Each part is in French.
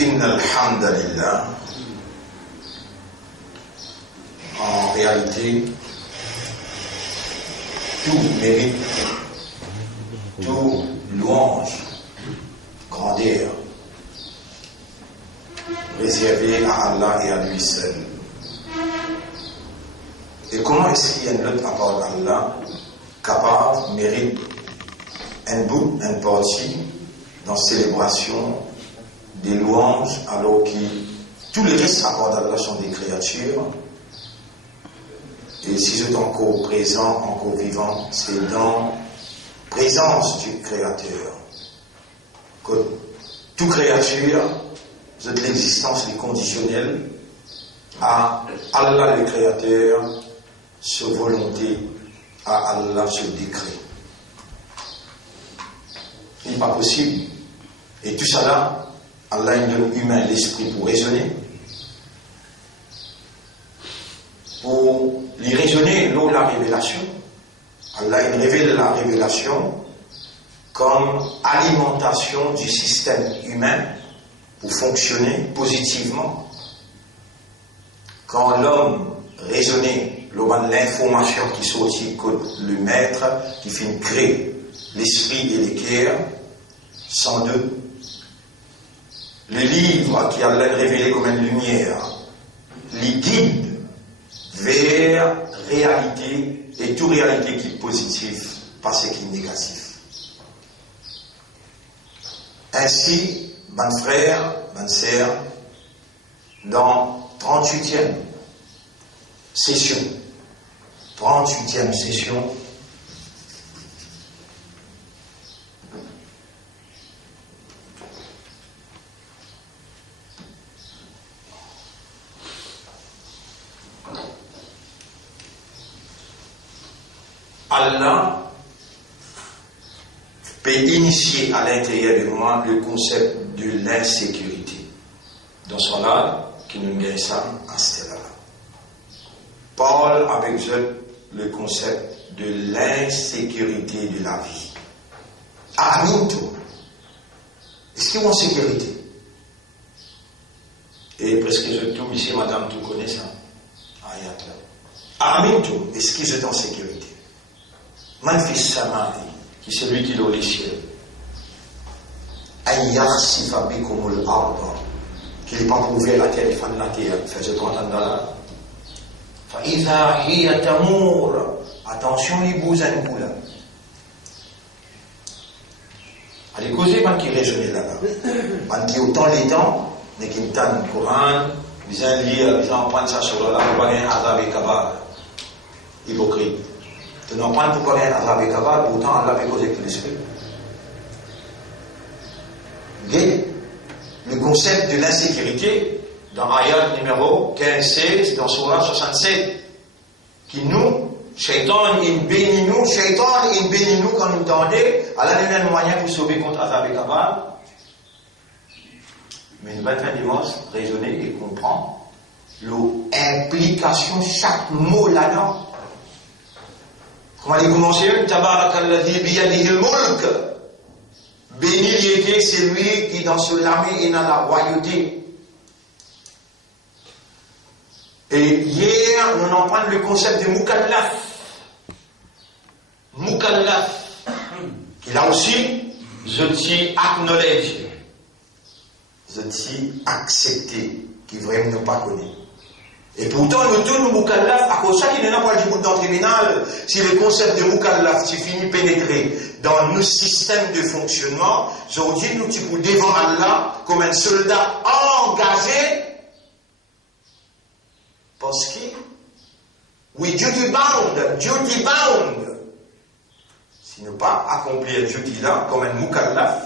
إن الحمد لله. En réalité, tout mérite, tout louange, grandeur, réservé à Allah et à lui seul. Et comment est-ce qu'il y a une autre à part Allah capable, mérite un bout, une partie dans la célébration des louanges, alors que tous les restes à part d'Allah sont des créatures. Et si je suis encore présent, encore vivant, c'est dans la présence du Créateur. Que toute créature, de l'existence est conditionnelle à Allah le Créateur, sa volonté, à Allah ce décret. Il n'est pas possible. Et tout ça là, Allah il donne humain l'esprit pour raisonner. Pour lui raisonner, l'eau la révélation. Allah il révèle la révélation comme alimentation du système humain pour fonctionner positivement. Quand l'homme raisonnait, l'information qui sortit comme le maître qui finit créer l'esprit et les cœurs, sans deux. Le livre qui a révélé comme une lumière, les guide vers réalité et toute réalité qui est positive, pas ce qui est négatif. Ainsi, mon frère, mon sœur, dans 38e session, Allah peut initier à l'intérieur de moi le concept de l'insécurité. Dans son âme, qui nous met ça à ce là. Paul avec le concept de l'insécurité de la vie. Aminto. Est-ce qu'ils ont sécurité? Et presque tout, monsieur, madame, tout connaît ça. Ayat là. Aminto. Est-ce qu'ils sont en sécurité? Mon fils Samari, qui est celui qui est dans les cieux. Ayyarsifa bikumul arba. Qu'il n'est pas prouvé la terre, il fait de la terre. Faisait 30 ans là. Fa'iza hiya tamour. Attention, les bousins pour là. Allez causer, man qui raisonne là-bas. Man qui autant les temps, mais qui me tente le Coran, ils ont lire, ils ont prendre ça sur là, pour pas gagner azab et kabal. Hypocrite. De n'en prendre pour pas gagner azab et kabal, pourtant Allah peut causer que l'esprit. Le concept de l'insécurité dans ayat numéro 15-16 dans Surah 67 qui nous, Shaitan il bénit nous quand nous tendez à la dernière moyen pour sauver contre Azab et Kabal. Mais nous allons dimanche raisonner et comprendre l'implication chaque mot là-dedans. Comment il commence? Tabarakalladhi biyadihil mulk. Béni était celui qui dans ce lami est dans la royauté. Et hier, nous en prenons le concept de Mukallaf. Mukallaf. Qui là aussi, je t'y acknowledge. Je t'y accepté. Qui vraiment ne pas connaît. Et pourtant, nous tous nous Mukallaf, à cause de ça qu'il n'y a pas du bout dans le tribunal, si le concept de Mukallaf, tu finis pénétrer dans nos systèmes de fonctionnement, aujourd'hui, nous, tu peux devant Allah comme un soldat engagé, parce que, we duty bound. Si nous pas accomplir duty là, comme un Mukallaf,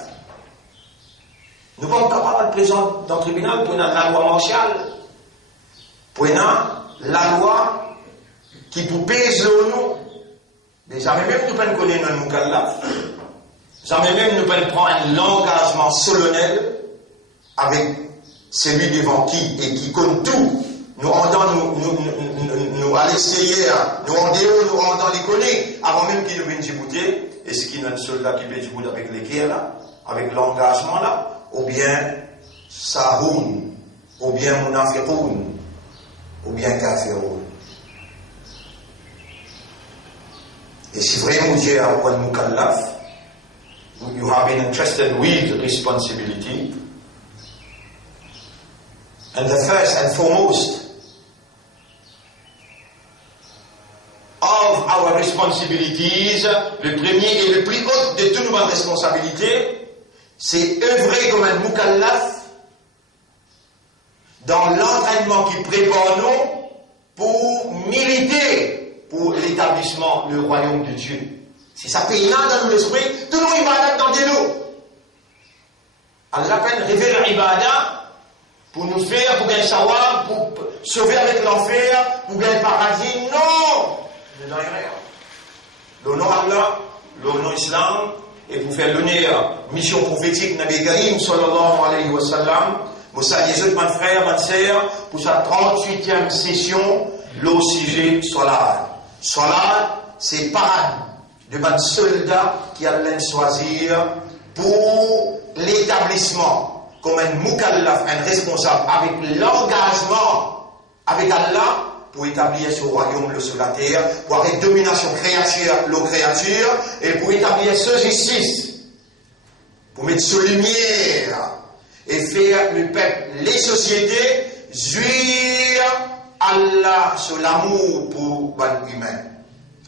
nous ne sommes pas capables de présenter dans le tribunal pour la loi martiale. Prenant la loi qui vous pèse le nom. Mais jamais même nous ne connaître un Mukallaf. Jamais même nous ne prendre l'engagement solennel avec celui devant qui et qui compte tout. Nous rendons nous à l'extérieur, nous rendons les connaître avant même qu'ils nous viennent Djibouti. Est-ce qu'il y a un soldat qui vient Djibouti avec les guerres là, avec l'engagement là, ou bien Sahoun, ou bien Munafiqoun, ou bien Kafiroun. Et si vraiment Dieu a un mukallaf, you have been entrusted with responsibility, and the first and foremost of our responsibilities, le premier et le plus haut de toutes nos responsabilités, c'est œuvrer comme un mukallaf dans l'entraînement qui prépare nous pour militer pour l'établissement, le royaume de Dieu. Si ça paye là dans l'esprit, tout le monde va dans des lots. Allah peine révéler l'ibadah pour nous faire, pour gagner savoir, pour sauver avec l'enfer, pour gagner le paradis. Non! L'honneur Allah, l'honneur Islam, et pour faire l'honneur, mission prophétique Nabi Karim sallallahu alayhi wa sallam, Moussa Yézout, mon frère, ma sœur, pour sa 38e session, le sujet Salat. Salat, c'est parade de mon soldat qui allait choisir pour l'établissement, comme un mukallaf, un responsable, avec l'engagement avec Allah, pour établir ce royaume sur la terre, pour avoir une domination créature, et pour établir ce justice, pour mettre sur lumière, et faire le peuple, les sociétés, jouir Allah sur l'amour pour l'humain,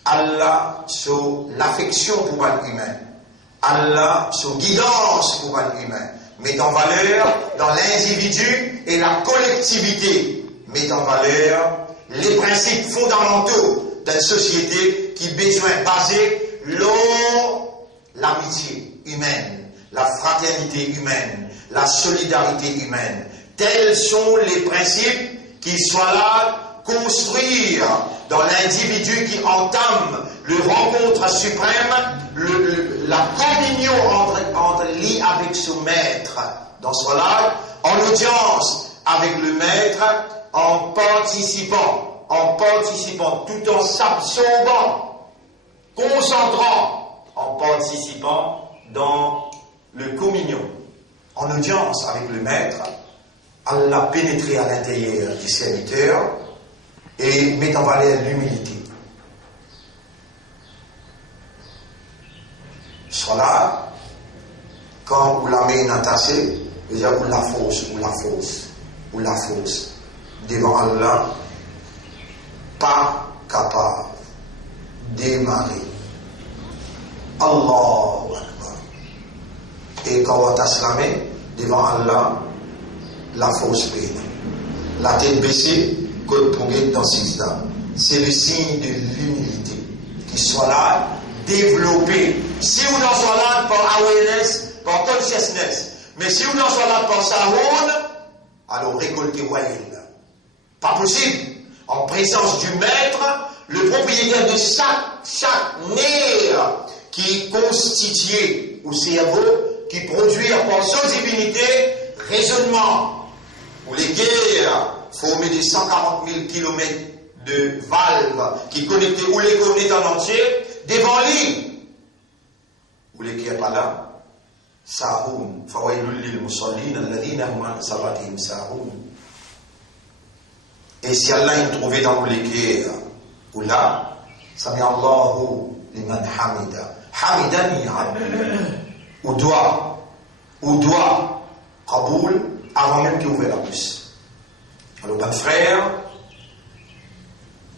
Allah sur l'affection pour l'humain, Allah sur guidance pour l'humain, met en valeur dans l'individu et la collectivité, met en valeur les principes fondamentaux d'une société qui a besoin basé sur l'amitié humaine, la fraternité humaine, la solidarité humaine. Tels sont les principes qui soient là construire dans l'individu qui entame le rencontre suprême, la communion entre lui avec son maître. Dans cela, en audience avec le maître, en participant tout en s'absorbant, concentrant, en participant dans le communion, en audience avec le maître, Allah pénétrer à l'intérieur du serviteur et met en valeur l'humilité. Cela, quand vous la mettez entassée, vous dire ou la fausse, devant Allah, pas capable de démarrer. Allahu Akbar. Et quand on attache la main devant Allah, la fausse peine. La tête baissée, côte poignée dans six dents. C'est le signe de l'humilité. Qui soit là, développé. Si vous n'en soyez là par awareness, par consciousness, mais si vous n'en soyez là par sahoun, alors récoltez royal. Pas possible. En présence du maître, le propriétaire de chaque nerf qui constitue au cerveau, qui produit par son divinité, raisonnement, ou les guerres formées de 140 000 km de valves qui connectent ou les connectent en entier, devant lui. Ou les qui n'est pas là, Sahoun, fawailul lil musallin, alladhina hum an salatihim sahoun. Et si Allah est trouvé dans les guerres, ou là, Sami Allahu liman hamida, hamidani abd, ou doit, Kaboul, avant même qu'il ouvre la bouche. Alors, mon frère,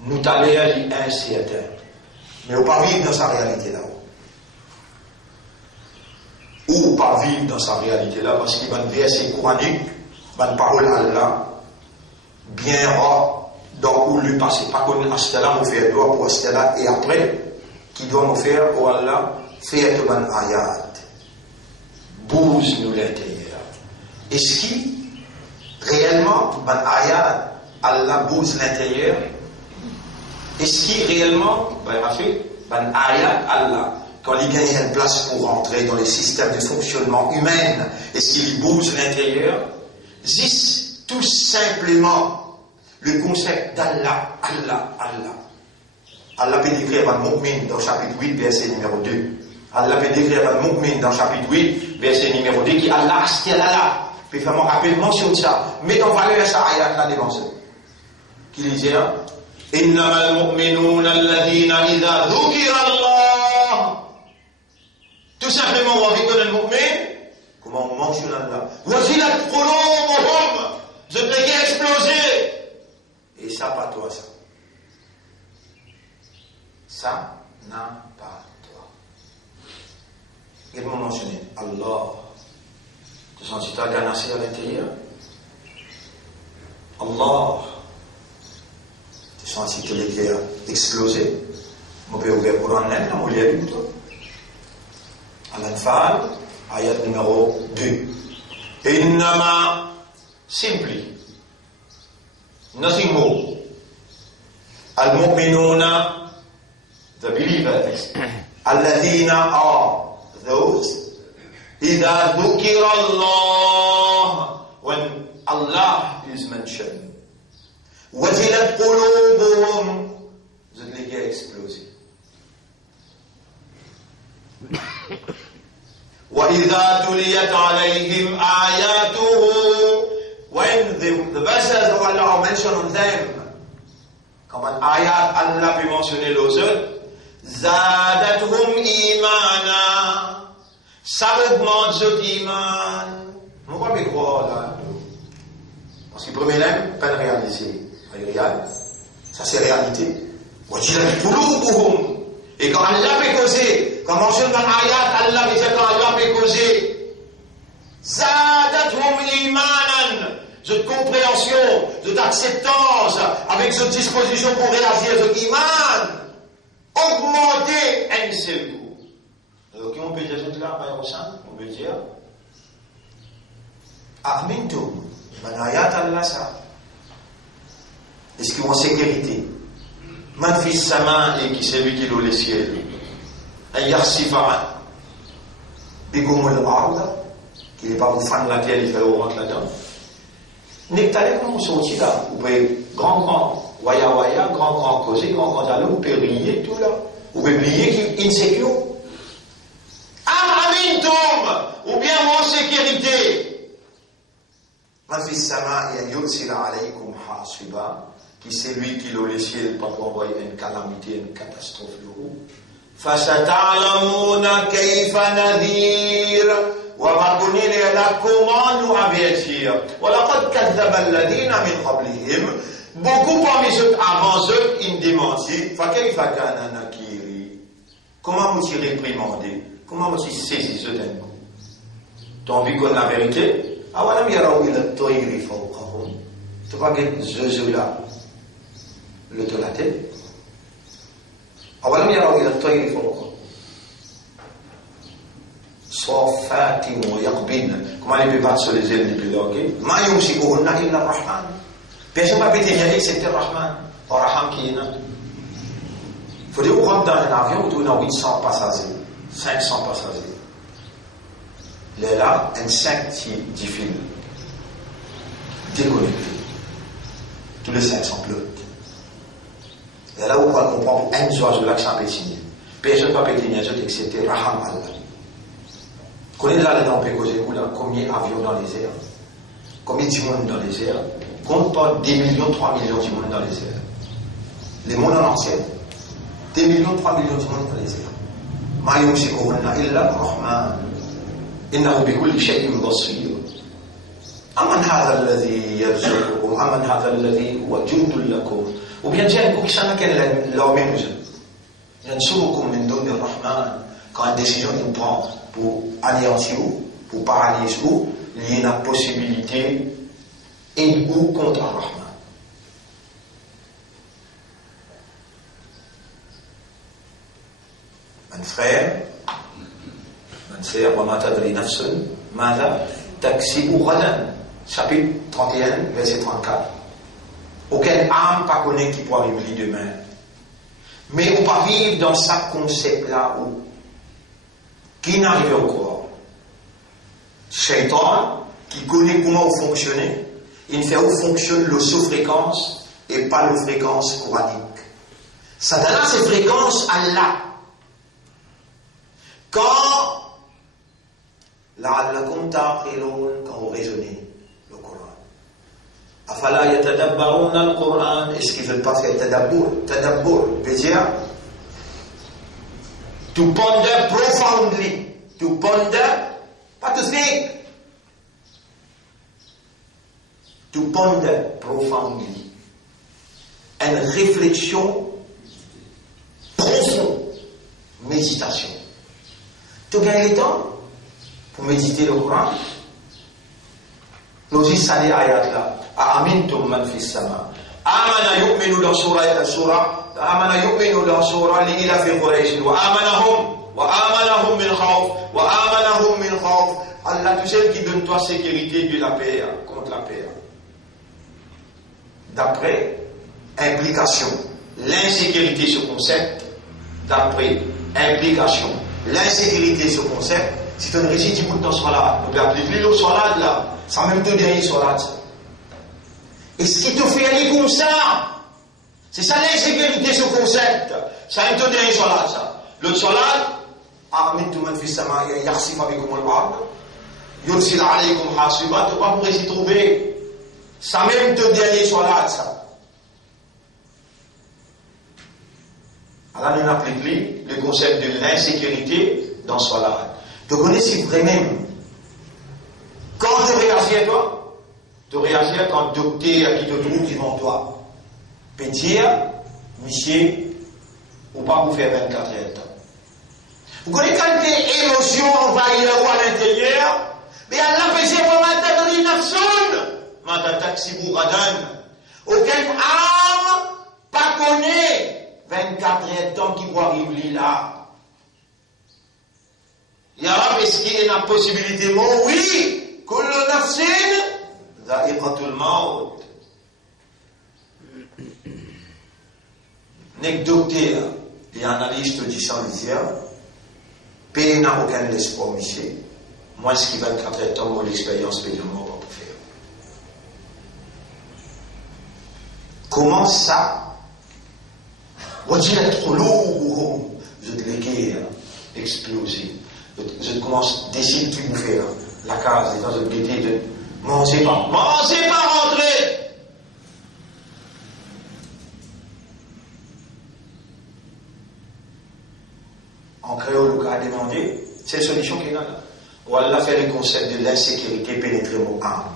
nous t'allons aller incertain, mais on ne peut pas vivre dans sa réalité là. Ou pas vivre dans sa réalité là, parce qu'il y a un verset coranique, une parole Allah, bien rare, donc où le passé, pas qu'on Astela, on fait droit pour Astela, et après, qui doit nous faire pour Allah, faire de un ayat, bouse-nous l'intérieur. Est-ce qu'il réellement, un ayat, Allah bouse l'intérieur? Est-ce qu'il réellement, un ayat, Allah, quand il gagne une place pour rentrer dans les systèmes de fonctionnement humain, est-ce qu'il bouge l'intérieur? C'est tout simplement le concept d'Allah, Allah peut décrire un mu'min dans chapitre 8, verset numéro 2. Allah peut décrire un mu'min dans chapitre 8, verset numéro 2, qui Allah, Puis vraiment rapidement sur ça. Mais on va lire ça ayat là devant ça. Qui disait, إنما المؤمنون الذين إذا ذكر الله. Tout simplement, on va reconnaître le mu'min. Comment on mentionne Allah. وَجِلَتْ قُلُوبُهُمْ. Je te l'ai explosé. Et ça, pas toi, ça. Ça, n'a pas toi. Il m'a mentionné Allah. Tu sens que tu as ganacé à l'intérieur? Allah. Tu sens que tu as explosé? On peut ouvrir pour un aide, on va lire tout. Al-Anfal, ayat numéro 2. Innama, simply. Nothing more. Al-Mu'minuna, the believers. Alladhina are those. إذا ذكر الله, when Allah is mentioned. وجلت قلوبهم, vous êtes les gars explosés. وإذا تليت عليهم آياته, when the verses of Allah are mentioned on them, comme un ayat Allah peut mentionner les autres, زادتهم إيمانا, ça augmente notre iman. On va pas croire là. Parce que le premier lème, pas de réaliser. Ça c'est réalité. Et quand Allah peut causer, quand on mentionne dans l'ayat, Allah dit quand Allah peut causer, Zadatuhum imanan, cette compréhension, cette acceptance, avec cette disposition pour réagir, cet iman, augmenter un seul coup. Alors, on peut dire tout là, par exemple, on peut dire, Ahmintum, manayat Allah ça. Est-ce qu'ils ont sécurité? Man fils sama et qui c'est lui qui loue les ciels. Un yarsifara. Bigumul arda, qui n'est pas au fin de la terre, il fait au rentre là-dedans. Nectaré, comme on sortit là, vous pouvez grand, waya, grand, causer, grand, aller, vous pouvez rier, tout là. Vous pouvez plier qui est insécure. Ou bien en sécurité. Man fis sama yursila alaykum hasiba, qui c'est lui qui l'a laissé le pas pour envoyer une calamité, une catastrophe de roue. Fasata'lamuna kayfa nadhir, wa va connaître là comment nous avertir. Wa laqad kadhaba alladhina min qablihim, beaucoup parmi ceux avant eux ils démentent. Fa kayfa kana nakiri, comment vous y réprimander? Comment vous y saisissez d'un coup? Tant pis qu'on a la vérité, awalam yaraw ila at-tayri fawqahum, tu vas get zeu là, le de la tête. awalam yaraw ila at-tayri fawqahum, safatin wa yaqbin, comment les peut battre sur les ailes des pilotes? Ma yumsikuhunna illa ar-rahman, personne n'a pu dire que c'était Rahman, Ar-Rahman qui est là. Il faut dire qu'on rentre dans un avion où on a 800 passagers, 500 passagers. Il est là, un 5 qui file, déconnecté. Tous les 500 pilotes. Et là où on comprend un jour de l'accent pétinier. Personne ne peut pas pétiner, excepté Raham Allah. Connaissez là dans le Pécosé, combien d'avions dans les airs, combien de monde dans les airs, compte pas 2 millions, 3 millions de monde dans les airs. Les mondes en entier, 2 millions, 3 millions de monde dans les airs. Ma yumsikuhunna illa ar-Rahman. إنه بكل شيء بصير. أمن هذا الذي يرزقكم أمن هذا الذي هو جند لكم وبيان جاءكم كسانا كان لو منزل ينصركم من دون الرحمن. Quand une décision il prend pour anéantir ou pour paralyser ou il y a une possibilité et ou contre Ar-Rahman. Mon frère, وما تدري نفس ماذا تكسب غدا, chapitre 31 verset 34. Aucune âme pas connaît qui pourra vivre demain, mais on pas vivre dans ce concept là où qui n'arrive encore. Shaitan qui connaît comment vous fonctionnez, il fait où fonctionne le sous-fréquence et pas le fréquence coranique. Satana c'est fréquence Allah. Quand لعلكم تعقلون, quand vous raisonnez le Coran. أفلا يتدبرون القرآن, est-ce qu'ils ne veulent pas faire tadabbur? Tadabbur veut dire to ponder profoundly, to ponder, pas to speak, to ponder profoundly. Une réflexion profonde, méditation. Tu gagnes le temps pour méditer le Coran. Nous disons ça des ayats là. Amintum man fis sama. Amana yu'minu dans surah. Amana yu'minu dans surah li ila fi Quraysh wa amanahum min khawf wa amanahum min khawf. Allah, tu sais qui donne toi sécurité de la paix contre la paix. D'après implication, l'insécurité ce concept, d'après implication, l'insécurité ce concept, c'est un régime qui bout dans ce salat. On peut appeler le salat là, ça même te dire salat. Et ce qui te fait aller comme ça, c'est ça l'insécurité ce concept. Ça même te dire salat ça. Le salat, amintum man fis sama yakhsif bikum al-ard, yursil alaykum hasiba, tu pas pourrais s'y trouver. Ça même te dire salat ça. Alors nous appliquons le concept de l'insécurité dans ce salat. Tu connais si vraiment, quand tu réagis à toi, tu réagis quand le docteur qui te trouve devant toi peut dire, monsieur, ou pas vous faire 24 heures de temps. Vous connaissez quand tes émotions envahissent à l'intérieur, mais Allah peut dire pas maintenant dans l'inaction, maintenant taxi bourradan. Aucune âme pas connaît 24 heures de temps qui vont arriver là. Ya Rab, est-ce qu'il y a une possibilité? Oui, kullu nafsin dha'iqatul maut. Nek docteur et analyste du sang lisière, pays n'a aucun espoir, monsieur. Moi, ce qui va être 4 ans, mon expérience pédialement va pour faire. Comment ça? Wajilat qulubuhum, je te l'ai explosé. Je commence, décide tu bouffer la case, et dans une gaieté de mangez pas rentrer. En créole, le cas a demandé, c'est la solution qu'il y a là. Ou Allah fait le concept de l'insécurité pénétrer mon âme.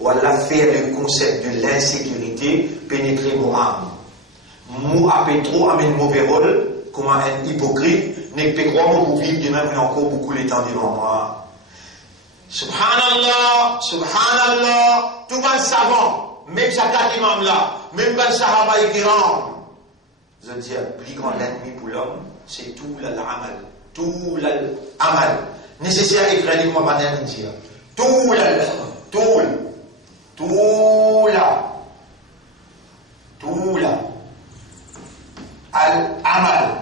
Ou Allah fait le concept de l'insécurité pénétrer mon âme. Mou appelle trop, amène mauvais rôle, comme un hypocrite. N'est pas croire pour vivre de même, mais encore beaucoup les temps devant moi. Subhanallah, subhanallah, tout le savant, même Zakat Imam là, même le Sahaba et Kiram. Je dis, le plus grand ennemi pour l'homme, c'est tout l'amal. Tout l'amal. Nécessaire écrire les mots banals, dire. Tout la. Al-amal.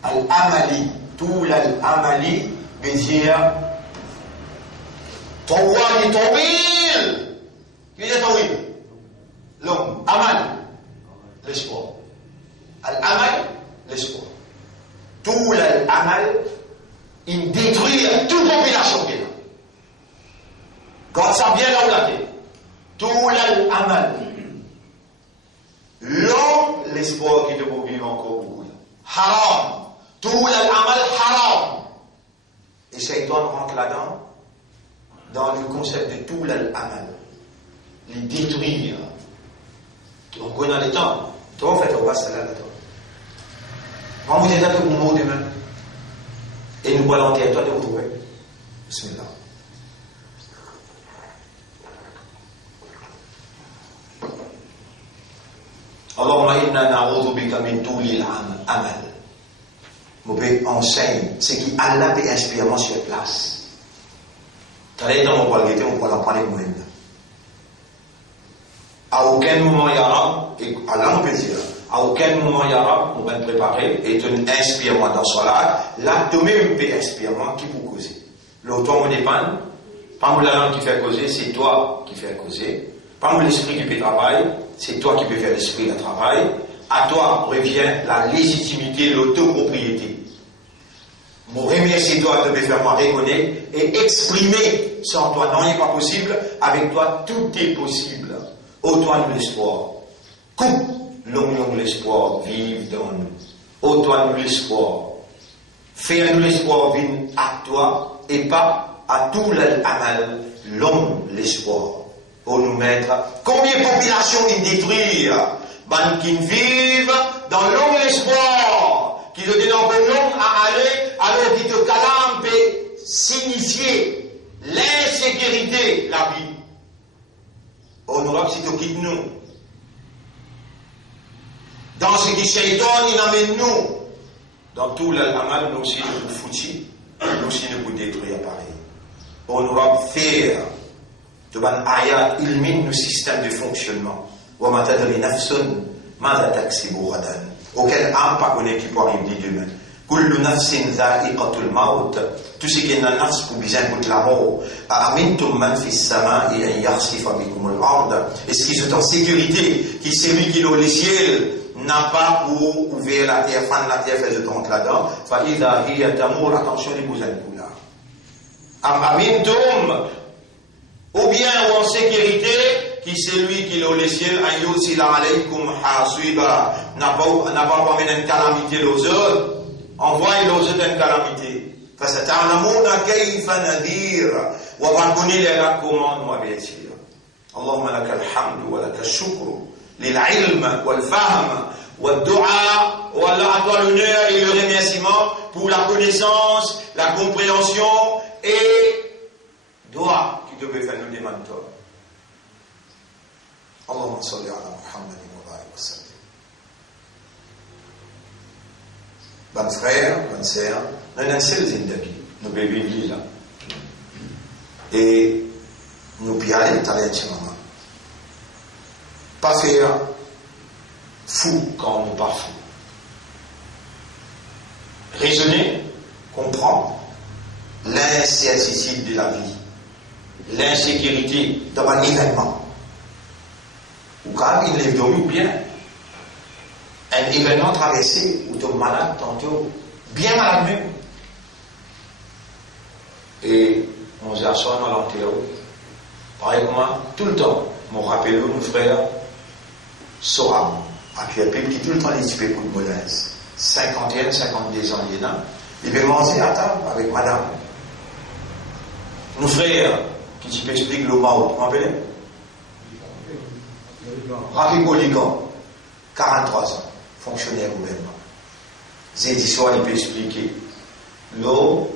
Al-amali, tout l'amali veut dire Tawali Tawil. Qui est Tawil? L'homme, amal, l'espoir. Al-amal, l'espoir. Tout l'amal, il détruit toute population qui est là. Quand ça vient là où la tête. Tout l'amal. L'homme, l'espoir qui te peut vivre encore beaucoup là. Haram. Tout l'amal haram. Et Shaitan rentre là-dedans, dans le concept de tout l'amal. Les détruire. On connaît les temps. Toi, en fait, on va se là-dedans. On vous dit à tout le monde demain. Et nous voyons en toi de retrouver. Bismillah. Allahumma inna na'udhu bika min tuli al-amal. Mon père enseigne ce qui Allah peut inspirer sur place. T'as l'air dans mon poil guetté, on peut en parler moi-même. À aucun moment, ya Rab, et Allah nous peut dire, à aucun moment, ya Rab, on va me préparer, et tu inspires-moi dans ce salat, là, toi-même peux inspirer-moi qui pour causer. L'autre, on dépend, pas moi la langue qui fait causer, c'est toi qui fais causer. Pas moi l'esprit qui peut travailler, c'est toi qui peux faire l'esprit le travail. à toi revient la légitimité, l'autopropriété. Mon remercier toi de me faire moi reconnaître et exprimer sans toi. Non, il n'est pas possible. Avec toi, tout est possible. Ô toi, nous l'espoir. Coupe long l'espoir, vive dans nous. Ô toi, nous l'espoir. Fais-nous l'espoir vive à toi et pas à tout l'amal, long l'espoir. Pour nous mettre, combien de populations ils détruire, ban qui vivent dans long l'espoir, qui te donnent encore long à aller, alors qui te calame peut signifier l'insécurité, la vie. En Europe, si tu quittes nous, dans ce qui shaitan, il amène nous, dans tout l'amal, nous aussi nous foutis, nous aussi nous détruire pareil. En Europe, faire de ban ayat, il mine le système de fonctionnement. Wa tadri nafsun ma taksibu ghadan. Aucune âme pas connaît qui peut arriver demain. Kullu nafsin dha'iqatul maut. Tout ce qui est dans nafs pour bien goûter la mort. Amintum man fis sama'i an yakhsifa bikum al-ard. Est-ce qu'ils sont en sécurité, qui c'est lui qui est les ciels n'a pas pour ouvrir la terre, prendre la terre, faire de tonte là-dedans. Fa idha hiya tamur, attention les cousins là. Amintum, ou bien en sécurité, qui c'est lui qui est les ciels, ayyusila alaykum hasiba, n'a pas amené une calamité aux autres, envoie aux autres une calamité. فستعلمون كيف نذير وبنقول لك كمان وبيتير. اللهم لك الحمد ولك الشكر للعلم والفهم والدعاء والله à toi l'honneur et le remerciement pour la connaissance, la compréhension et doigt qui devait faire nous des mentors. Allahumma salli ala Muhammad wa barik wa sallim. Bonnes frères, bonnes sœurs, nous avons un seul zindagi, nous bébés là. Et nous pouvons aller à maman. Pas faire fou quand on n'est pas fou. Raisonner, comprendre l'incertitude de la vie, l'insécurité dans un événement. Ou quand il est dormi ou bien un événement traversé où tu es malade, tantôt bien malade même. Et on s'assoit dans l'enterre. Pareil comme moi, tout le temps, mon rappel, mon frère, Soram, à Pierre Pip, qui tout le temps les typés pour le Molins. 51, 52 ans, il est là. Il veut manger à table avec madame. Mon frère, qui type explique le mot, vous m'appelez? Ravi Boligan, 43 ans, fonctionnaire gouvernement. J'ai dit soir, il peut expliquer. Le mot,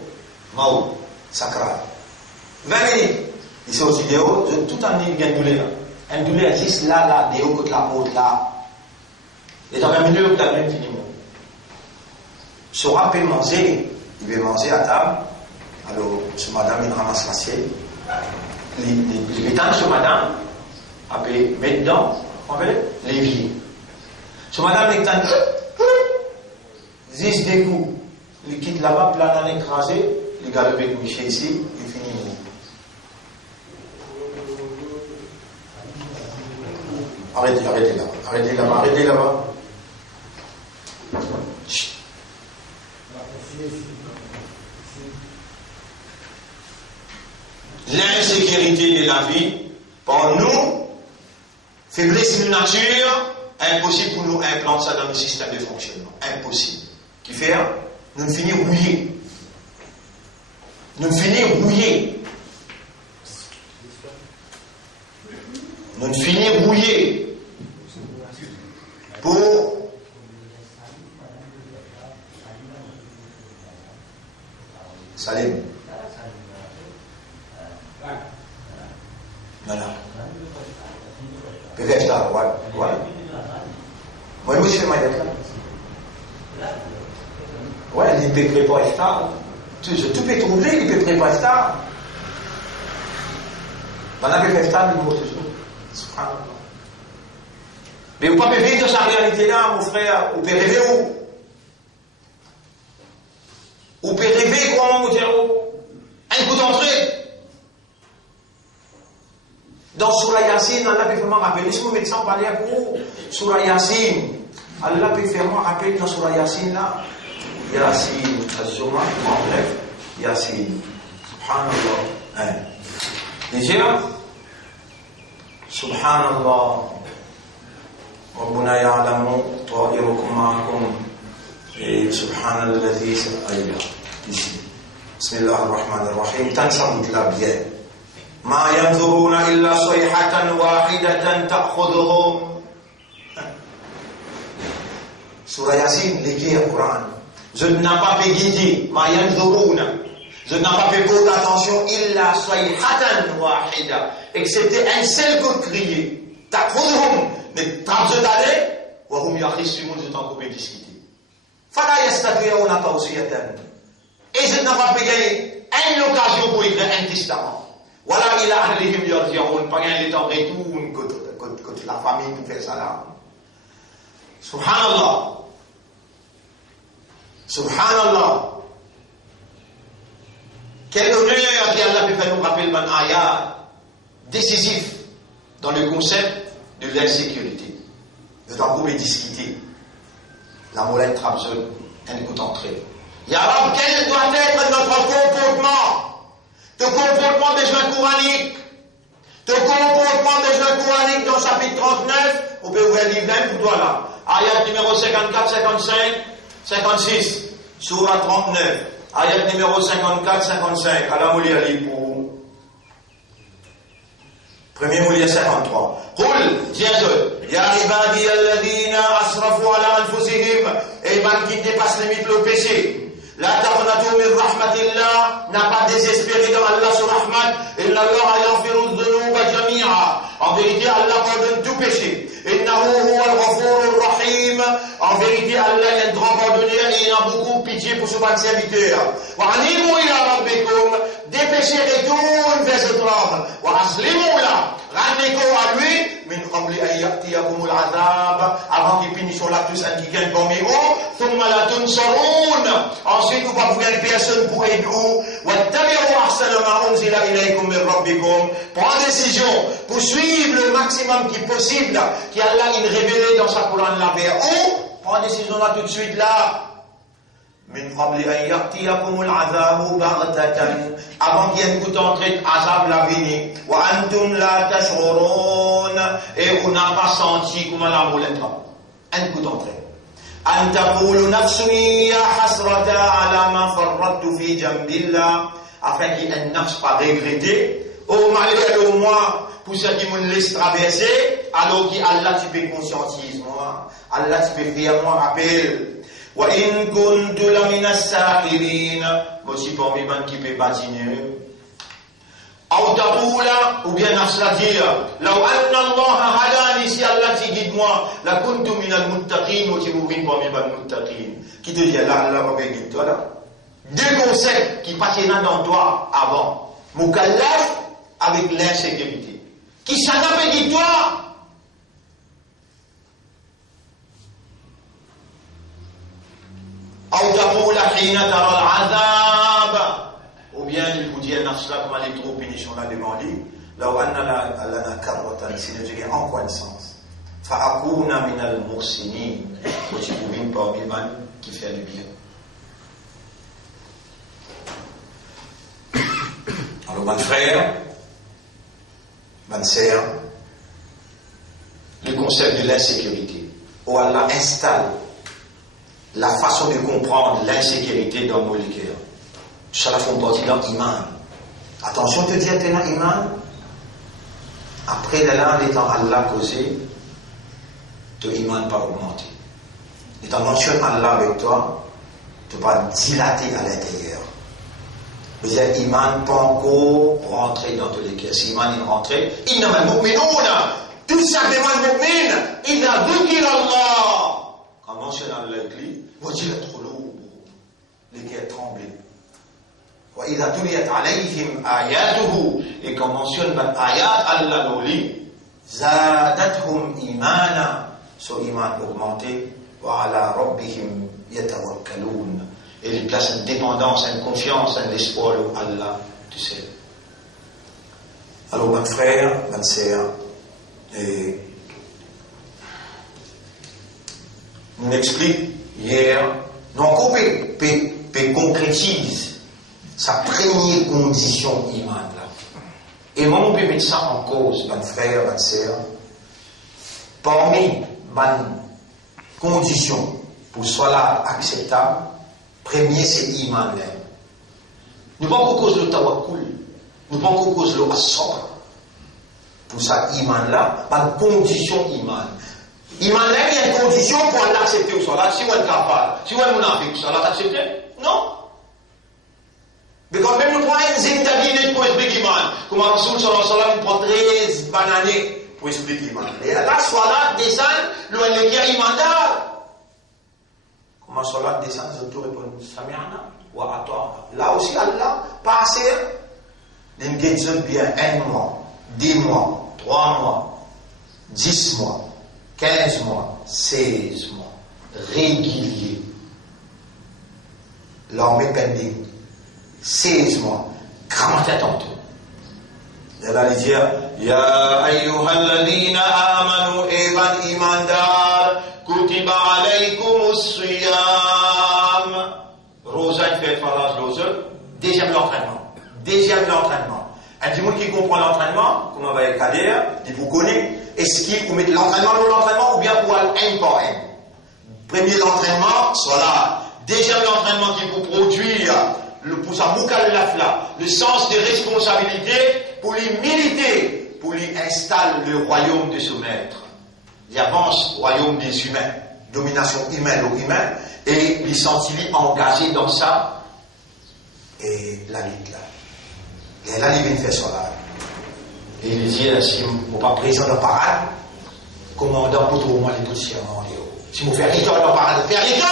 sacral. 20 minutes. Il sort aussi des hauts, tout en il y a une douleur. Un douleur juste là, des hauts côté la haute là. Et dans 20 minutes, vous avez même fini. Sora peut manger, il veut manger à table. Alors, ce madame, il ramasse l'assiette. Les méthanes, ce madame, a pu mettre dedans, on veut l'évier. Ce madame, il tente, juste des coups. Il quitte là-bas, plein d'années écrasé, il galope avec Michel ici, il finit. Arrêtez là-bas. L'insécurité de la vie, pour nous, faiblesse de nature, impossible pour nous implanter ça dans le système de fonctionnement. Impossible. Qui fait, nous finissons rouillés. Nous finissons rouillés. Pour Salim. Voilà. Peut-être là, voilà. Moi, je fais ma lettre là. Ouais, il peut préparer ça. Tout peut trouver, il peut préparer ça. On a fait ça, il faut toujours. Mais vous ne pouvez pas vivre dans sa réalité là, mon frère. Vous pouvez rêver où? Vous pouvez rêver comment vous dire où? Un coup d'entrée. Dans Surah Yassine, on a vraiment rappelé, si vous mettez ça en parler pour vous, Surah Yassine, Allah peut faire moi rappeler dans Surah Yasin là. Yasin, Az-Zuma, en bref, Yasin. Subhanallah. Déjà, Subhanallah. ربنا يعلم طائركم معكم سبحان الذي بسم الله الرحمن الرحيم تنشر la bien ما ينظرون إلا صيحة واحدة تأخذهم Surah Yasin, légué au Coran. Je n'ai pas fait guider, ma yanzuruna. Je n'ai pas fait beaucoup d'attention, illa sayhatan wahida. Et que c'était un seul coup de crier. Ta'khudhum. Mais 32 années, wa hum yakhisimun, je t'en coupe discuter. Fala yastati'una tawsiyatan. Et je n'ai pas payé une occasion pour écrire un testament. Voilà, ila ahlihim yarji'un. Pas un temps retourne que la famille pour faire ça là. Subhanallah. Subhanallah. Quel honneur qui Allah peut faire nous rappeler un ayat décisif dans le concept de l'insécurité. Nous devons discuter. La molette trapseuse, elle est entrée. Ya Rab, quel doit être notre comportement? Le comportement des jeunes coraniques. Le comportement des jeunes coraniques dans le chapitre 39, on peut ouvrir le livre même pour toi là. Ayat numéro 54, 55, 56. Surah 39. Ayat numéro 54, 55. Alors, on lit pour vous. Premier moulier 53. قل dis-le, Ya ibadi alladhina asrafu ala anfusihim, et man qui dépasse les limites le péché. La taqnatu min rahmatillah, n'a pas désespéré dans Allah sur rahmat. Inna Allah yaghfiru dhunuba jami'a. En vérité, Allah pardonne tout péché. Innahu huwa al-ghafur rahim. En vérité, Allah est un grand pardonneur et il a beaucoup pitié pour son serviteur. Wa animu ila rabbikum, dépêchez, retourne vers ce trône. Wa aslimu la, rendez-vous à lui. Min qabli an ya'tiyakum al-'adhab, avant qu'ils finissent là tous un qui gagne parmi vous. Thumma la tunsarun. Ensuite, vous ne pouvez pas personne pour aider vous. Wattabi'u ahsana ma unzila ilaykum min rabbikum. Prends décision pour suivre le maximum qui est possible, qui Allah il révélé dans sa Coran là vers où. Prends décision là tout de suite là. Min qabli an ya'tiyakum al-'adhabu baghtatan, avant qu'il y ait une goutte entrée azab la vini. Wa antum la tash'urun, et vous n'avez pas senti comment la moulette là. Une goutte entrée. An taqulu nafsi ya hasrata ala ma farrattu fi jambillah, afin qu'il y ait un nafs pas regretté. Oh malgré le moi, pour ceux qui me laissent traverser, alors qu'Allah tu peux conscientiser moi, Allah tu peux faire moi rappel. Wa in kuntu lamina as-sahirin, moi si parmi les qui peut patiner. Ou taqula, ou bien nafsa dire, law anna Allah hadani, si Allah te guide moi, la kuntu min al-muttaqin, ou tu mourrais parmi les muttaqin. Qui te dit là, Allah va guider toi là. Deux concepts qui passaient dans toi avant. Mukallaf avec l'insécurité. Qui s'en a guidé toi? Ou taqula hina tara al-'adhab, ou bien il vous dit un afsla comme les trop punitions là devant lui, là où anna lana karratan, si nous disons en quoi sens, fa'akuna min al-muhsinin, ou tu pouvais parmi les gens qui fait le bien. Alors mon frère, ma sœur, le concept de l'insécurité, où Allah installe la façon de comprendre l'insécurité dans nos cœurs. Ça la font partie dans l'iman. Attention, te dire, t'es dans l'iman. Après, là, étant Allah causé, ton iman pas augmenté. Et tu mentionnes Allah avec toi, tu vas dilater à l'intérieur. Vous êtes iman pas encore rentré dans tous les cœurs. Si iman est rentré, il n'a pas mu'minouna. Tout simplement mu'min, il a dhukir Allah. En mentionnant l'église, vous dites trop lourd, les cœurs tremblent. وإذا تليت عليهم آياته, et quand mentionne ayat Allah l'oli, زادتهم إيمانا, son iman augmenté, وعلى ربهم يتوكلون, et il place une dépendance, une confiance, un espoir en Allah, tu sais. Alors mon frère, ma sœur, nous explique hier, non qu'on peut concrétise sa première condition iman là. Et moi, on peut mettre ça en cause, mon frère, ma sœur. Parmi les conditions pour soit acceptable, premier c'est iman même. Nous ne pouvons pas cause le tawakkul, nous ne pouvons pas cause le asabr. Pour ça, iman là, pas de condition iman. Iman là, il y a une condition pour l'accepter ou soit si on est capable, si on est monarchique, ça va l'accepter? Non. Mais quand même, nous prenons une zine pour expliquer iman. Comme Rasoul sallallahu alayhi wa sallam, il prend 13 bananes pour expliquer iman. Et là, soit là, descend, l'on est qui iman là. Comment soit là, descend, je te réponds, Sami'ana wa ata'na. Là aussi, Allah, passez, d'une guette bien 1 mois, 10 mois, 3 mois, 10 mois, 15 mois, 16 mois, régulier. L'armée pending. 16 mois. Grand attention. Elle va lui dire, Ya ayyuhalladhina amanu eban imandar, kutiba alaykumus siyam. Rosa fait farage l'ose. Deuxième l'entraînement. Un du monde qui comprend l'entraînement, comme on va le dire, dit vous connaissez, est-ce qu'il faut mettre l'entraînement dans l'entraînement ou bien pour aller un par un? Premier l'entraînement, soit là. Deuxième l'entraînement qui vous produit pour sa mukallaf là, le sens des responsabilités pour lui militer, pour lui installer le royaume de ce maître. Il avance royaume des humains, domination humaine aux humains, et il sentit engagé dans ça, et la lutte là. Et là, il vient faire ça là. Et il dit, si je ne pas président de parade, commandant pour tout le monde les dossiers à mon Dieu. Si je fais rien dans la parade, faire rien!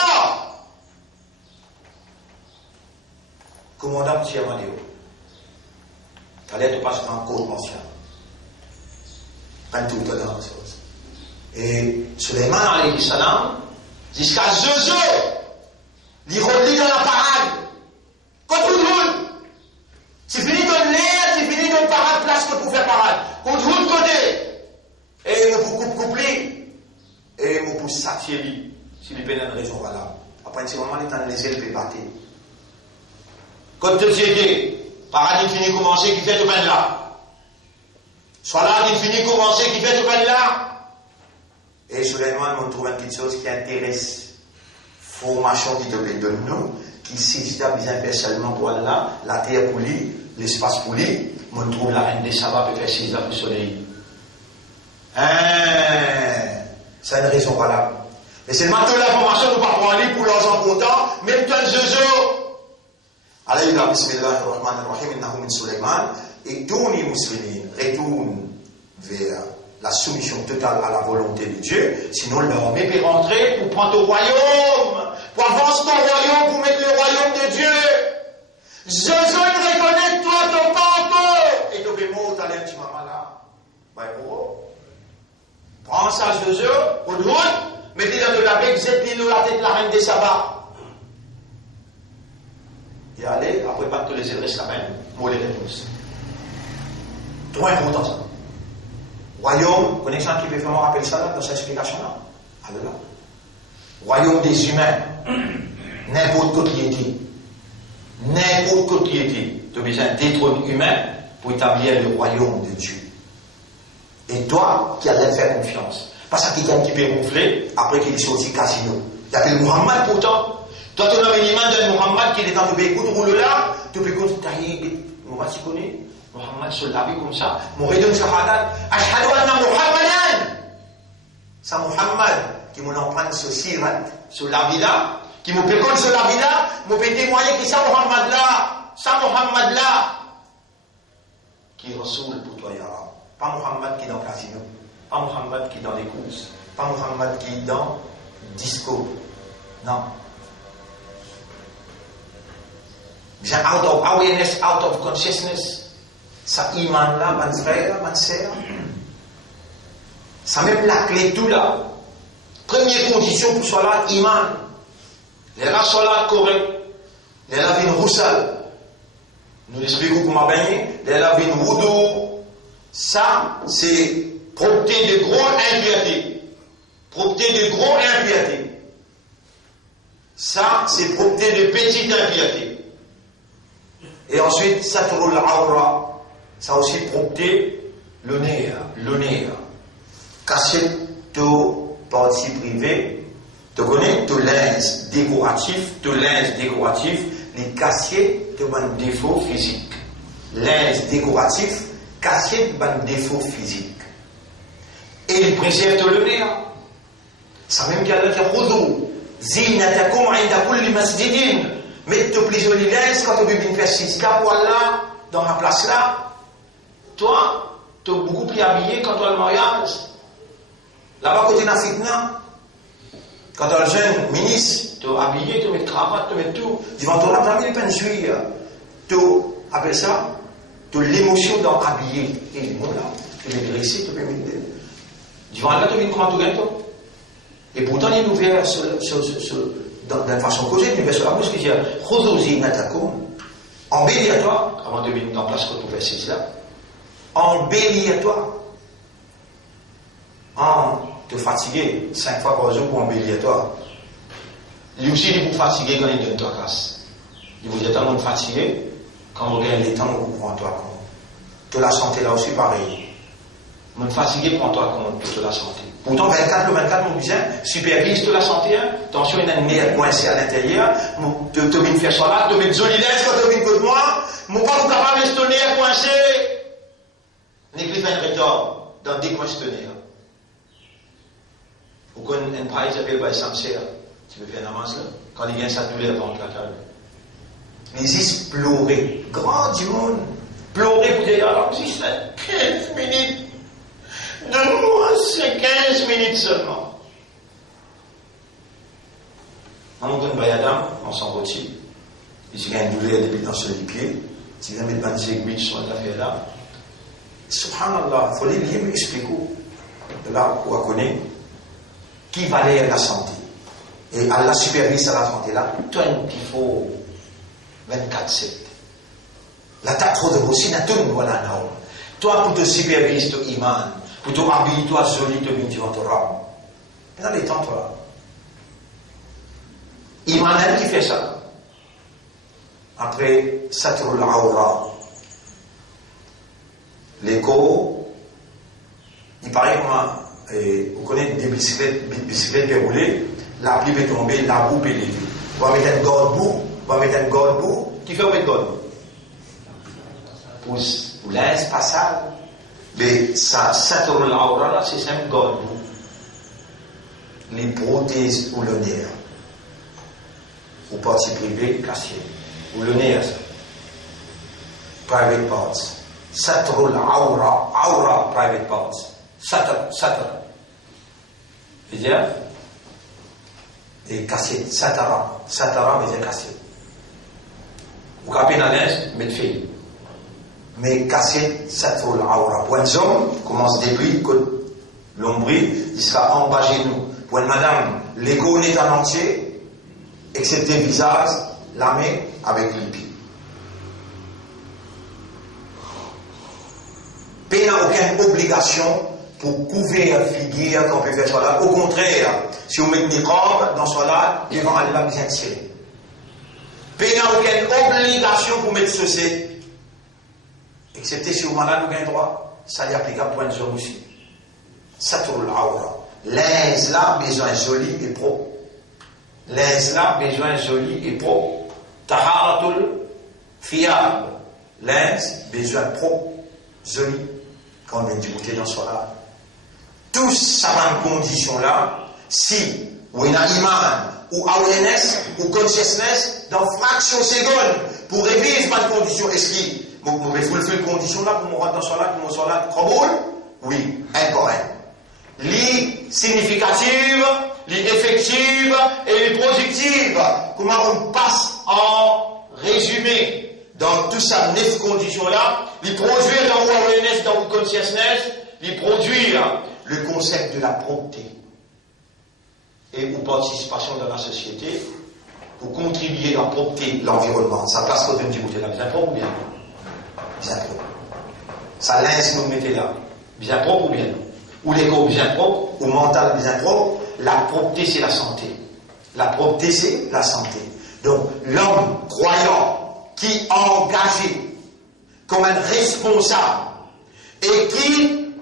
Commandant pour tout le monde. Allez, tu passes dans le code mention. Pas tout le temps. Et Suleiman, alayhi salam, jusqu'à 2 heures, il relie dans la parade. Contre tout le monde. C'est fini de l'air, c'est fini de parade place que pour faire parade. Contre l'autre côté. Et vous coupler. Et vous satisfaites. Si les peines ont raison, voilà. Après, c'est vraiment les temps de laisser le battre. Quand tu dis, paradis fini commencer, qui fait tout peine là. Soit là, il finit commencer, qui fait tout peine là. Et Suleiman, on trouve une petite chose qui intéresse. Formation qui te donne nous, qui s'existe bien spécialement pour Allah, la terre pour lui, l'espace pour lui. On trouve la reine des sabbats peut faire 6 heures pour le soleil. C'est une raison valable. Et c'est maintenant l'information nous pas pour aller pour l'argent content, même quand Zozo. Alayhi bismillahirrahmanirrahim, innahu min Suleiman, et tous les musulmans retournent vers la soumission totale à la volonté de Dieu, sinon l'armée peut rentrer pour prendre au royaume, pour avancer ton royaume, pour mettre le royaume de Dieu. Zozo, il reconnaît toi ton papa, et tu peux mourir, t'as l'air, tu m'as malade. Prends ça, Zozo, pour le monde, mettez dans de la bec, zépile la tête de la reine des sabbats. Et allez, après pas te laisser le reste la même, moi les réponses. Trop important ça. Royaume, connaissez qui veut vraiment rappeler ça là, dans cette explication là? Allez là. Royaume des humains, n'importe quoi qui était. N'importe quoi qui était. Tu as besoin d'être humain pour établir le royaume de Dieu. Et toi, qui as faire confiance. Parce qu'il est un petit peu gonflé, après qu'il est sorti casino. Il appelle Muhammad pourtant. Toi, tu as un imam de Muhammad qui est dans le bécoute, roule là, tu peux continuer. Muhammad, tu connais? Muhammad sur la vie comme ça. Mouridun shahadat. Ashhadu anna Muhammadan. C'est Muhammad qui m'a emprunté sur Sirat, sur la vie là, qui m'a péconne sur la vie là, m'a fait témoigner que c'est Muhammad là, c'est Muhammad là, qui est Rasoul pour toi, Yara. Pas Muhammad qui est dans le casino, pas Muhammad qui est dans les courses, pas Muhammad qui est dans le disco. Non. Bien out of awareness, out of consciousness. Ça iman là, mon frère, ma sœur. Ça même la clé tout là. Première condition pour soit là, iman. Les là sont là correct. Les là viennent roussal. Nous expliquons comment baigner. Les là viennent woudou. Ça, c'est propreté de gros impiété. Propreté de gros impiété. Ça, c'est propreté de petite impiété. Et ensuite, satrul awra, ça aussi propreté le nez. Cacher tout partie privée, tu connais, tout linge décoratif, les cacher de un défaut physique. Linge décoratif, cacher de défaut physique. Et il préserve le nez. Ça même qu'il y a là qui a khudou. Zinatakum inda kulli masjidin. Mettez plus joli linge quand tu veux une faire sisda, voilà, dans la place là. Toi, tu es beaucoup plus habillé quand tu as le mariage. Là-bas, côté de la fitna, quand tu as le jeune ministre, tu es habillé, tu mets cravate, tu mets tout. Devant toi, là, tu as mis les pensuilles. Tu appelles ça, tu as l'émotion d'en habiller. Et bon là, tu les dresser, tu peux mettre. Devant là, tu mets comment tu gagnes, toi. Et pourtant, il nous vient d'une façon causée, il nous vient sur la bouche qui dit Khudouzi natakum, embellis à toi, avant de mettre en place quand tu fais cela, embellis à toi, en te fatiguer 5 fois par jour pour embellir à toi. Lui aussi, il vous fatiguer quand il donne toi casse. Il vous est tellement fatigué quand vous regardez les temps où vous prenez toi compte. De la santé là aussi, pareil. Mon fatigué, prends-toi compte de la santé. Pourtant, 24, le 24, mon cousin, supervise de la santé. Hein. Attention, il y a une nerf coincée à l'intérieur. Tu viens faire ça là, tu viens joli linge quand tu viens de moi. Mon pas capable de se tenir coincé. N'écris pas un retard dans des coins de tenir. Ou quand un pareil s'appelle by Samser, tu veux faire un avance là. Quand il vient sa douleur dans la table. Les pleurer. Grand du monde. Pleurer pour dire, alors, si c'est 15 minutes. Donne-moi ces 15 minutes seulement. On donne Bayadam, on s'en retire. Il y a une douleur depuis dans les pieds. Tu viens mettre 25 minutes sur l'affaire là. Subhanallah, il faut les lire, mais expliquer. De là, on connaît qui valait la santé. Et Allah supervise à la santé là, 24/7. La tête trop de bossi n'a tout voilà non. Toi, pour te superviser, ton iman. Pour te habiller, toi, joli, te venir devant Torah. Dans les temps, toi. Iman, qui fait ça. Après, Satrul Awra. L'écho, il paraît que moi, vous connaissez des bicyclettes déroulées, la pluie est tombée, la boue est levée. On va mettre un gorbe, qui fait un gorbe? Pour l'inspassable. Mais ça, Satrul Awra, là, c'est simple gorbe. Les prothèses ou le nerf. Ou partie privée, cassée. Ou le nerf, ça. Private parts. Satrul Awra, private parts. Satr. C'est-à-dire, et cassé. Satara, mais c'est cassé. Ou capé dans l'aise, mais de fille. Mais cassé, Satrul Awra. Pour un homme, commence depuis que l'ombril, il sera en bas chez nous. Pour une madame, l'ego est en entier, excepté le visage, la main avec les pieds. Il n'y a aucune obligation pour couvrir figure qu'on peut faire cela. Au contraire, si vous mettez une robe dans cela, devant Allah bien tirer. Il n'y a aucune obligation pour mettre ceci. Excepté si vous malade, vous avez droit. Ça y applique à point de zone aussi. Satrul Awra. Linge là, besoin joli et propre. Linge là, besoin joli et propre. Taharatul fiable. Linge, besoin propre, joli. Quand on vient d'écouter dans ce là. Tous ces conditions-là, si ou une iman, ou awareness, ou consciousness, dans fraction seconde, pour réviser ma condition, est-ce qu'il vous pouvez fulfiller les conditions là pour me rentrer dans ce là, pour mon solat, Kaboul? Oui, incorrect. Les significatives, les effectives et les productives. Comment on passe en résumé dans tout ça, 9 conditions-là, les produire dans l'awareness, dans le consciousness, les produire le concept de la propreté et ou participation dans la société pour contribuer à propreté l'environnement. Ça place quand même du côté là, bien propre ou bien? Bien propre. Ça linge nous mettez là, bien propre ou bien? Ou l'égo bien propre, ou mental bien propre, la propreté c'est la santé. La propreté, c'est la santé. Donc, l'homme croyant qui est engagé comme un responsable et qui,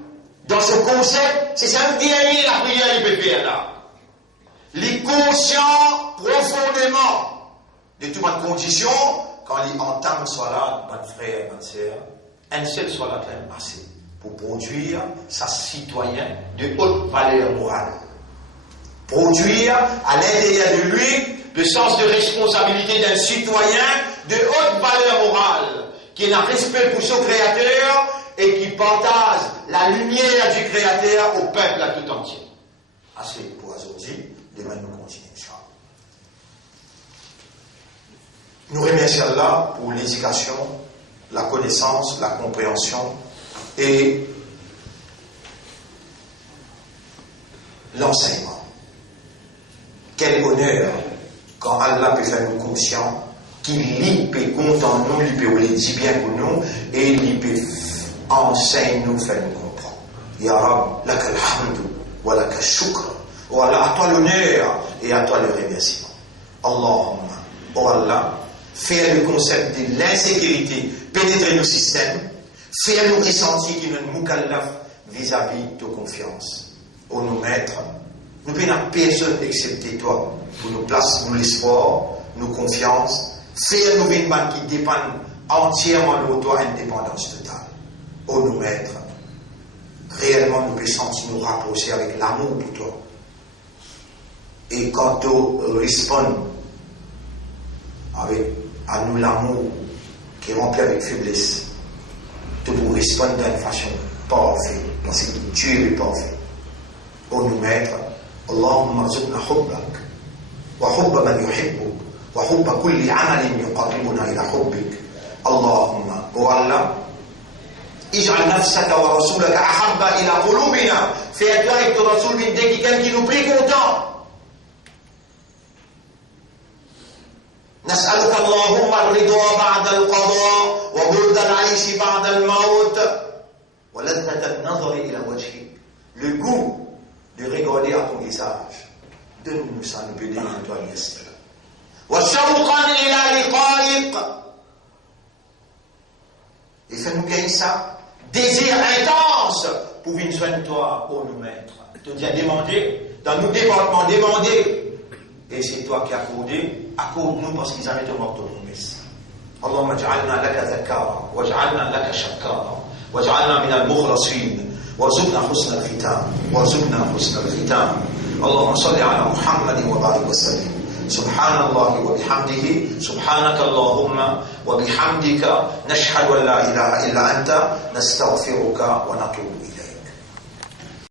dans ce concept, c'est ça me dit la prière du PPR là. Il est conscient profondément de toute ma condition quand il entame soit là, notre frère, notre sœur, un seul soit là quand même assez pour produire sa citoyen de haute valeur morale. Produire à l'intérieur de lui le sens de responsabilité d'un citoyen de haute valeur morale, qui a respect pour son Créateur et qui partage la lumière du Créateur au peuple à tout entier. Assez pour aujourd'hui, demain nous continuons. Nous remercions Allah pour l'éducation, la connaissance, la compréhension et l'enseignement. Quel honneur quand Allah peut faire nous conscients qu'il peut compter en nous, il peut les dire bien pour nous et il peut enseigner nous, faire nous comprendre. Ya Rab, lakal hamdu, wa lakal shukr. Oh Allah, à toi l'honneur et à toi le remerciement. Allahumma, oh Allah, faire le concept de l'insécurité pénétrer nos systèmes, faire nous ressentir qu'il y a une moukallaf vis-à-vis de confiance. Oh nos maîtres, nous n'avons personne excepté toi pour nous placer, nous l'espoir, nous confiance, faire nous une banque qui dépendent entièrement de toi, indépendance totale. Oh nos maîtres, réellement nous pouvons sentir nous rapprocher avec l'amour pour toi. Et quand tu réponds avec à nous l'amour qui est rempli avec faiblesse, tu peux répondre d'une façon parfaite, parce que Dieu est parfait. Oh nous maîtres, Allahumma arzuqna hubbak, wa hubba man yuhibbuk, wa hubba kulli amalin yuqarribuna ila hubbik. Allahumma, oh Allah, ij'al nafsaka wa rasulaka ahabba ila qulubina. Fais-toi avec ton rasoul bin quelqu'un qui nous prie content. نسألك اللهم الرضا بعد القضاء وبرد العيش بعد الموت ولذة النظر إلى وجهك. Le goût de regarder à ton visage. Donne-nous ça, nous peut dire à toi, Yasser. وشوقا إلى لقائك. Et fais-nous gagner ça. Désir intense pour venir joindre toi, ô nous maîtres. Tu nous as demandé, dans nos départements, demandé. Et c'est toi qui as accorde-nous parce qu'ils avaient ton promesse. اللهم اجعلنا لك ذكارا واجعلنا لك شكارا واجعلنا من المخلصين وارزقنا حسن الختام وارزقنا حسن الختام. اللهم صل على محمد وبارك وسلم. سبحان الله وبحمده سبحانك اللهم وبحمدك نشهد أن لا إله إلا أنت نستغفرك ونتوب إليك.